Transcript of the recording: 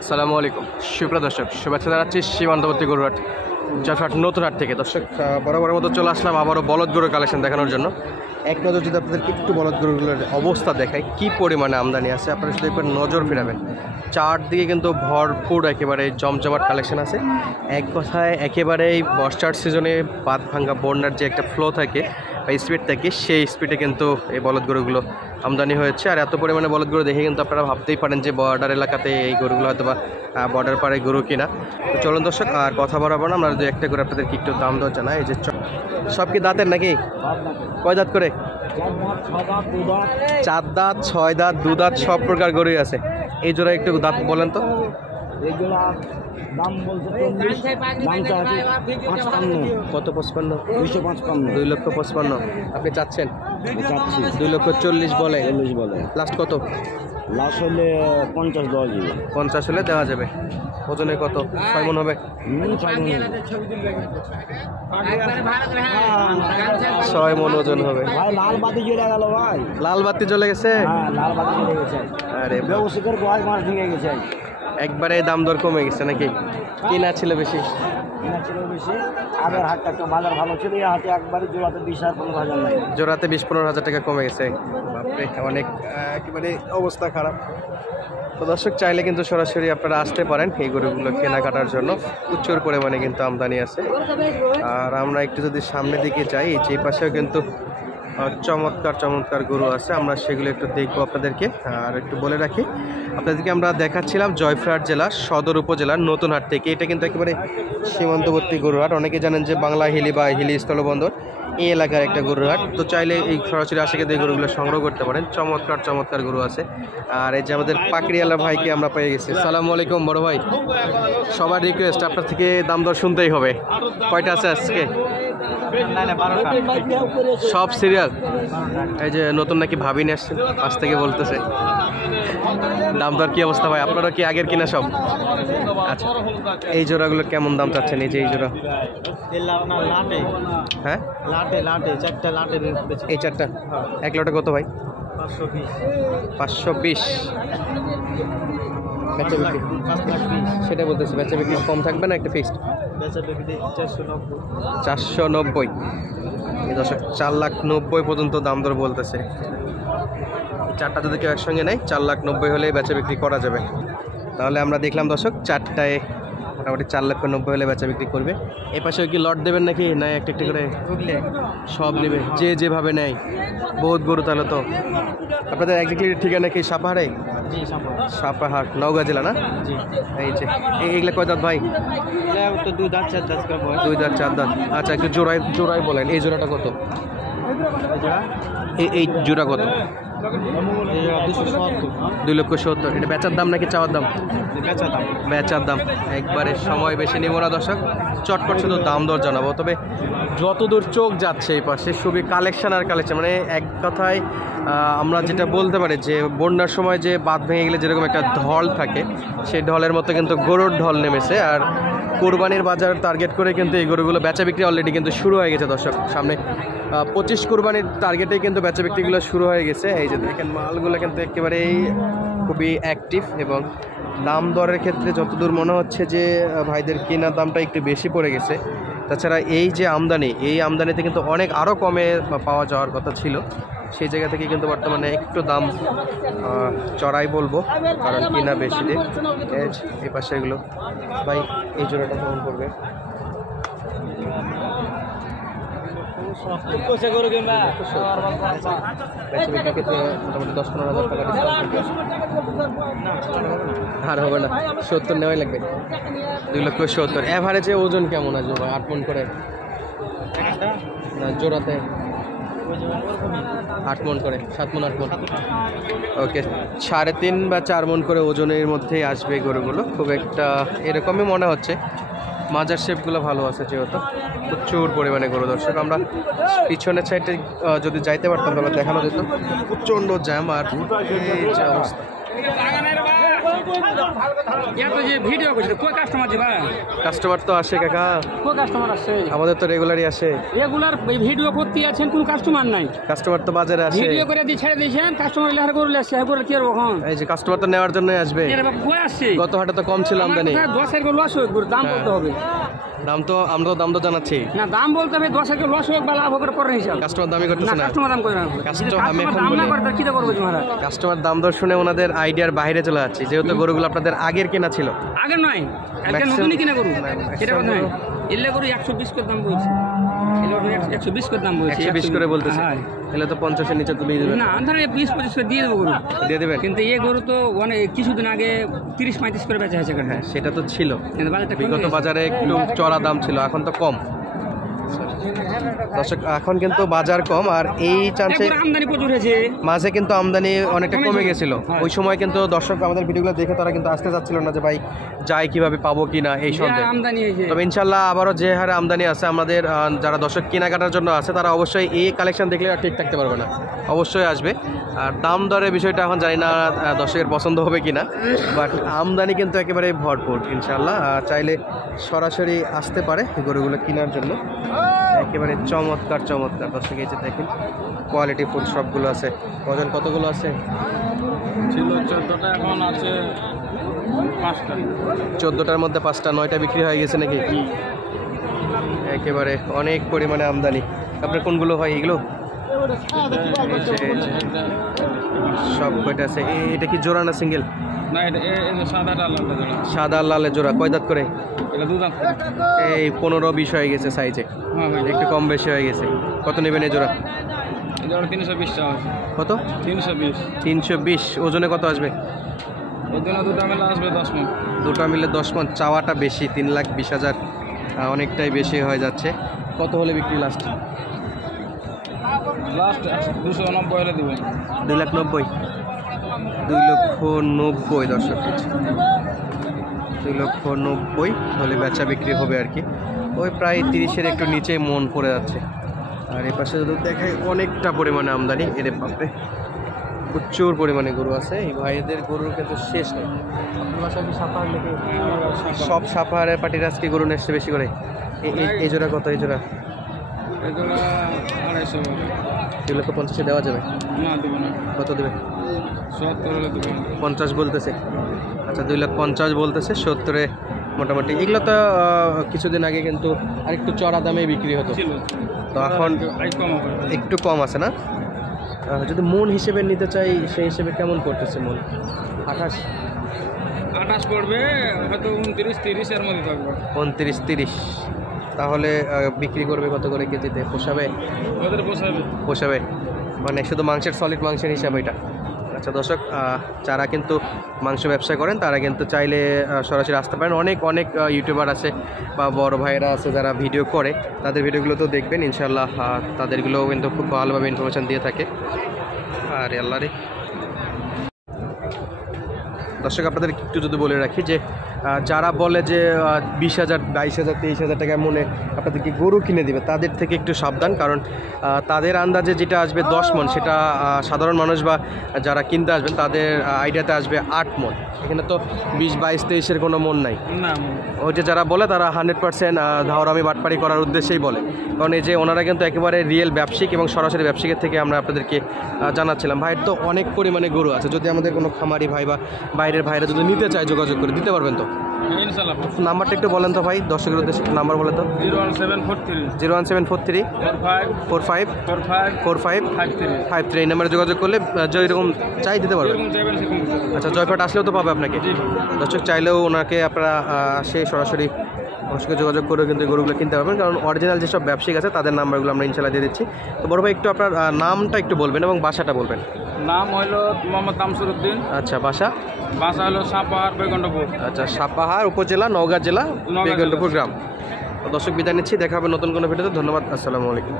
আসসালামু আলাইকুম সুপ্রিয় দর্শক, শুভেচ্ছা জানাচ্ছি সীমান্তবর্তী গরুহাট যশোর নতুন হাট থেকে। দর্শক, বরাবরের মতো চলে আসলাম আবারও বলদ গরুর কালেকশন দেখানোর জন্য। এক নজর যদি আপনাদেরকে একটু বলদ গরুগুলোর অবস্থা দেখায়, কী পরিমাণে আমদানি আছে, আপনারা শুধু একবার নজর ফেরাবেন। চারদিকে কিন্তু ভরপুর একেবারে জমজমাট কালেকশন আছে। এক কথায় একেবারেই বর্ষার সিজনে বাঁধ ভাঙ্গা বন্যার যে একটা ফ্লো থাকে বা স্পিড থাকে, সেই স্পিডে কিন্তু এই বলদ গরুগুলো আমদানি হয়েছে। আর এত পরিমাণে বলদ গরু দেখে কিন্তু আপনারা ভাবতেই পারেন যে বর্ডার এলাকাতে এই গরুগুলো হয়তো বা বর্ডার পাড়ে গরু কিনা। তো চলুন দর্শক, আর কথা বলাবো না, আমরা যদি একটা করে আপনাদেরকে একটু দাম দেওয়া জানাই। এই যে সব কি দাঁতের নাকি? কয় দাঁত করে? 4 দাঁত, 6 দাঁত, 2 দাঁত, সব প্রকার গরুই আছে। এই জোড়া একটু দাঁত বলেন তো। কত? 55? 2,55,000 আপনি চাচ্ছেন? 2,40,000 বলে। লাস্ট কত? লাস্ট হলে 50 দেওয়া যাবে। 50 হলে দেওয়া যাবে। ওজনে কত? 6 মণ হবে? 6 মণ ওজন হবে। ভাই লাল বাতি জ্বলে গেল ভাই। লাল বাতি জ্বলে গেছে? হ্যাঁ, লাল বাতি জ্বলে গেছে। আরে ব্যবসায়ীদের গোয়াল মাছ ভেঙে গেছে। একবারে দাম দর কমে গেছে নাকি? কিনা ছিল বেশি? কিনা ছিল বেশি। আগের হাটটা একটু বাজার ভালো ছিল, এই হাটে একবারে জোড়াতে 20,000-15,000 নাই। জোড়াতে 20-15,000 টাকা কমে গেছে। বাপরে, অনেক একেবারে অবস্থা খারাপ। তো দর্শক, চাইলে কিন্তু সরাসরি আপনারা আসতে পারেন এই গরুগুলো কেনাকাটার জন্য। প্রচুর পরিমাণে কিন্তু আমদানি আছে। আর আমরা একটু যদি সামনের দিকে যাই, যে পাশেও কিন্তু চমৎকার চমৎকার গরু আছে, আমরা সেগুলো একটু দেখবো আপনাদেরকে। আর একটু বলে রাখি আপনাদেরকে, আমরা দেখাচ্ছিলাম জয়পুরহাট জেলার সদর উপজেলার নতুন হাট থেকে। এটা কিন্তু একেবারে সীমান্তবর্তী গরুহাট। অনেকে জানেন যে বাংলা হিলি বা হিলি স্থলবন্দর এই এলাকার একটা গরুহাট। তো চাইলে এই সরাসরি আসে কিন্তু এই গরুগুলো সংগ্রহ করতে পারেন। চমৎকার চমৎকার গরু আছে। আর এই যে আমাদের পাকড়িওয়ালা ভাইকে আমরা পেয়ে গেছি। সালামু আলাইকুম বড় ভাই। সবার রিকোয়েস্ট, আপনার থেকে দাম দর শুনতেই হবে। কয়টা আছে আজকে? সব সিরিয়াল। এই যে নতুন নাকি ভাবি নিয়ে আসছেন, পাশ থেকে বলতেছে। দাম দর কি অবস্থা ভাই? আপনারা কি আগের কিনা সব? আচ্ছা, এই জোড়াগুলো কেমন দাম চাচ্ছেন? এই যে এই জোড়া, হ্যাঁ এই চারটা এক লটে কত ভাই? 520। বেচা বিক্রি সেটা বলতেছি, বেচা বিক্রি কম থাকবে না? একটা ফিক্সড 490। এই দর্শক, 4,90,000 পর্যন্ত দাম দর বলতেছে। চারটা যদি কেউ একসঙ্গে নেয়, 4,90,000 হলে বেচা বিক্রি করা যাবে। তাহলে আমরা দেখলাম দর্শক, চারটায় মোটামুটি 4,90,000 হলে বেচা বিক্রি করবে। এ পাশে কি লট দেবেন নাকি না একটা একটা করে সব নেবে? যে যেভাবে নেয়। বহুত গরু তাহলে তো। আপনাদের একজাক্টলি ঠিকানা কি সাপাহারে? সাপাহাট, নওগাঁ জেলা না? এই যে এইগুলা কয় দাঁত ভাই? 2 দাঁত 4 দাঁত। 2 দাঁত 4 দাঁত। আচ্ছা, একটু জোড়াই বলেন, এই জোড়াটা কত? এই জোড়া কত? 2,70,000। এটা বেচার দাম নাকি চাওয়ার দাম? বেচার দাম। একবারে সময় বেশি নেব না দর্শক, চটপট শুধু দাম দর জানাবো। তবে যতদূর চোখ যাচ্ছে এই পাশে খুবই কালেকশন আর কালেকশন। মানে এক কথায় আমরা যেটা বলতে পারি যে বন্যার সময় যে বাঁধ ভেঙে গেলে যেরকম একটা ঢল থাকে, সেই ঢলের মতো কিন্তু গরুর ঢল নেমেছে। আর কোরবানির বাজার টার্গেট করে কিন্তু এই গরুগুলো বেচা বিক্রি অলরেডি কিন্তু শুরু হয়ে গেছে দর্শক। সামনে 25 কোরবানির টার্গেটেই কিন্তু বেচা বিক্রিগুলো শুরু হয়ে গেছে। এই যে দেখেন, মালগুলো কিন্তু একেবারেই খুবই অ্যাক্টিভ। এবং দাম দরের ক্ষেত্রে যতদূর মনে হচ্ছে যে ভাইদের কেনার দামটা একটু বেশি পড়ে গেছে। তাছাড়া এই যে আমদানি, এই আমদানিতে কিন্তু অনেক আরও কমে পাওয়া যাওয়ার কথা ছিল। সেই জায়গা থেকে কিন্তু বর্তমানে একটু দাম চড়াই বলবো, কারণ কিনা বেশি দিয়ে। এই পাশে এগুলো ভাই, এই জোড়াটা কেমন করবে? মোটামুটি 10-15,000 টাকা ডিসকাউন্ট আর হবে না। 70 নেওয়াই লাগবে। 2,70,000। অ্যাভারেজে ওজন কেমন আসবে ভাই? 8 মণ করে না জোড়াতে? 8 মণ করে, 7 মণ 8 মণ। ওকে, 3.5 বা 4 মণ করে ওজনের মধ্যেই আসবে গরুগুলো। খুব একটা এরকমই মনে হচ্ছে। মাজার শেপগুলো ভালো আছে যেহেতু, প্রচুর পরিমাণে গরু। দর্শক, আমরা পিছনের সাইডে যদি যাইতে পারতাম তাহলে দেখানো যেত। প্রচণ্ড জ্যাম। আর এই যে অবস্থা, এত যে ভিডিও করছে কই কাস্টমার দিবা কাস্টমার তো আসে কাকা, কই কাস্টমার আসে আমাদের তো রেগুলারই আসে। রেগুলার ভিডিও করতে আছেন কোন কাস্টমার নাই কাস্টমার তো বাজারে আসে। ভিডিও করে দিয়ে ছেড়ে দিয়েছেন কাস্টমার লেহার করে আসছে করে কি করব এখন এই যে কাস্টমার তো নেওয়ার জন্যই আসবে। এর বাপ কই আসছে গত হাটে তো কম ছিল আমদানি। 10 এর লস হোক দাম বলতে হবে। দাম তো আমরা তো দাম তো জানাচ্ছি না দাম বলতে হবে 10 এর লস হোক বা লাভ হোক পরে হিসাব। কাস্টমার দামই না করতেছে না। কাস্টমার দাম কই না আমি এখন দাম না বলি- করে তার কি করবে তোমরা? কাস্টমার দাম দর শুনে ওনাদের আইডিয়ার বাইরে চলে যাচ্ছে, যেহেতু গরুগুলো আপনাদের আগের কেনা ছিল। আগে নয় একটা Maximum- নতুনই কিনা করু না, সেটা কথা নয়। maximum- এলে করে 120 করে দাম বলছে, এলে 120 করে দাম বলছে, 120 করে বলতেছে, হ্যাঁ। তাহলে তো 50 এর নিচে তুলে দেবেন। না ধরে 20-25 করে দিয়ে দেবো গরু, দিয়ে দেবেন। কিন্তু এই গরু তো অনেক কিছুদিন আগে 30-35 করে বেচা হয়েছে। হ্যাঁ সেটা তো ছিল, কিন্তু বাজারটা কমে বিগত গেছে। বাজারে একটু চড়া দাম ছিল, এখন তো কম। দর্শক এখন কিন্তু বাজার কম, আর এই চান্সে এরপরে আমদানি প্রচুর হয়েছে। মাঝে কিন্তু আমদানি অনেকটা কমে গেছিল। হ্যাঁ। ওই সময় কিন্তু দর্শক আমাদের ভিডিওগুলো দেখে তারা কিন্তু আসতে চাচ্ছিল না যে ভাই যাই কিভাবে পাবো কিনা এই যে সন্দেহ। আমদানি হয়েছে তবে ইনশাল্লাহ আবারও যে হারে আমদানি আছে, আমাদের যারা দর্শক কেনাকাটার জন্য আছে তারা অবশ্যই এই কালেকশন দেখলে আর ঠিক থাকতে পারবে না, অবশ্যই আসবে। আর দাম দরের বিষয়টা এখন জানি না দর্শকের পছন্দ হবে কিনা, বাট আমদানি কিন্তু একেবারে ভরপুর ইনশাল্লাহ। চাইলে সরাসরি আসতে পারে গরুগুলো কেনার জন্য। একেবারে চমৎকার চমৎকার দর্শক, এই যে দেখেন কোয়ালিটি ফুল সবগুলো আছে। ওজন কতগুলো আছে? ছিল 14টা, এখন আছে 5টা। 14টার মধ্যে 5টা, 9টা বিক্রি হয়ে গেছে নাকি? একেবারে অনেক পরিমাণে আমদানি। আপনার কোনগুলো হয় এগুলো? এই যে সব কয়টা আছে? এটা কি জোড়া না সিঙ্গেল? না এটা সাদাটা আলাদা জোড়া। সাদা আর লালের জোড়া কয় দাঁত করে? এটা দুধাত। এই 15-20 হয়ে গেছে সাইজে, হ্যাঁ ভাই একটু কম বেশি হয়ে গেছে। কত নেবেন এই জোড়া? এটা 320 টাকা আছে। কত? 320। 320। ওজনে কত আসবে? ওদিনও দুটো মেলা আসবে 10 মণ। দুটো মিলে 10 মণ। চাওয়াটা বেশি, 3,20,000, অনেকটাই বেশি হয়ে যাচ্ছে। কত হলে বিক্রি লাস্ট? লাস্ট 290 হলে দেবেন। 2,90,000। 2,90,000 দর্শক, 2,90,000 হলে বেচা বিক্রি হবে আর কি। ওই প্রায় 30-এর একটু নিচে মন পড়ে যাচ্ছে। আর এই পাশে যদি দেখায় অনেকটা পরিমাণে আমদানি, এর বাপরে প্রচুর পরিমাণে গরু আছে। এই ভাইদের গরুর কিন্তু শেষ নেই। আপনার বাসায় কি সাপাহার লেগে সব সাপাহারের পার্টির আজকে গরু নেসছে বেশি করে? এই জোড়া কত? এই জোড়া এগুলো 250 টাকা। 2,50,000 দেওয়া যাবে? না দেবো না। কত দেবে? 70 হলে দেবেন। 50 বলতেছে। আচ্ছা 2,50,000 বলতেছে, 70-এ মোটামুটি। এগুলো তো কিছুদিন আগে কিন্তু আরেকটু চড়া দামে বিক্রি হতো, ছিল তো এখন কম হবে। একটু কম আছে না? যদি মন হিসেবে নিতে চাই সেই হিসেবে কেমন করতেছে মন? 28 28 পড়বে, হয়তো 29-30 এর মধ্যে থাকবে। 29-30। তাহলে বিক্রি করবে কত করে কেজিতে? পোষাবে? ওদের পোষাবে। পোষাবে মানে শুধু মাংসের, সলিড মাংসের হিসাব এটা? আচ্ছা দর্শক, যারা কিন্তু মাংস ব্যবসা করেন তারা কিন্তু চাইলে সরাসরি আসতে পারেন। অনেক অনেক ইউটিউবার আছে বা বড় ভাইয়েরা আছে যারা ভিডিও করে, তাদের ভিডিওগুলো তো দেখবেন ইনশাল্লাহ। তাদেরগুলোও কিন্তু খুব ভালোভাবে ইনফরমেশান দিয়ে থাকে। আর আল্লাহ রে দর্শক, আপনাদের একটু যদি বলে রাখি যে যারা বলে যে 20,000, 22,000, 23,000 টাকা মনে আপনাদেরকে গরু কিনে দিবে, তাদের থেকে একটু সাবধান। কারণ তাদের আন্দাজে যেটা আসবে 10 মণ, সেটা সাধারণ মানুষ বা যারা কিনতে আসবেন তাদের আইডিয়াতে আসবে 8 মণ। এখানে তো 20, 22, 23-এর কোনো মন নাই। না ওই যে যারা বলে তারা 100% ধাওরামি বাটপারি করার উদ্দেশ্যেই বলে। কারণ এই যে ওনারা কিন্তু একেবারে রিয়েল ব্যবসায়িক এবং সরাসরি ব্যবসায়িকের থেকে আমরা আপনাদেরকে জানাচ্ছিলাম। ভাইয়ের তো অনেক পরিমাণে গরু আছে, যদি আমাদের কোনো খামারি ভাই বা বাইরের ভাইরা যদি নিতে চায় যোগাযোগ করে দিতে পারবেন তো? ইনশাআল্লাহ। নাম্বারটা একটু বলেন তো ভাই, দর্শকের উদ্দেশ্যে নাম্বার বলে তো। 01743 01743 45 45 45 45 53। 53 এই নাম্বারে যোগাযোগ করলে যেরকম চাই দিতে পারবেন। এরকম চাইবেন সেরকম দিতে হবে। আচ্ছা, জয়পাট আসলেও তো পাবে আপনাকে। দর্শক চাইলেও ওনাকে আপনারা সে সরাসরি ওর সঙ্গে যোগাযোগ করে কিন্তু এই গরুগুলো কিনতে পারবেন। কারণ অরিজিনাল যেসব ব্যবসায়িক আছে তাদের নাম্বারগুলো আমরা ইনশাল্লাহ দিয়ে দিচ্ছি। তো বড় ভাই একটু আপনার নামটা একটু বলবেন এবং বাসাটা বলবেন। নাম হলো মোহাম্মদ তামসুরউদ্দিন। আচ্ছা, বাসা? বাসা হলো সাপাহার বৈকুণ্ঠপুর। আচ্ছা, সাপাহার উপজেলা, নওগাঁ জেলা, নওগাঁ বৈকুণ্ঠপুর গ্রাম। দর্শক বিদায় নিচ্ছি, দেখা হবে নতুন কোনো ভিডিওতে। ধন্যবাদ, আসসালামু আলাইকুম।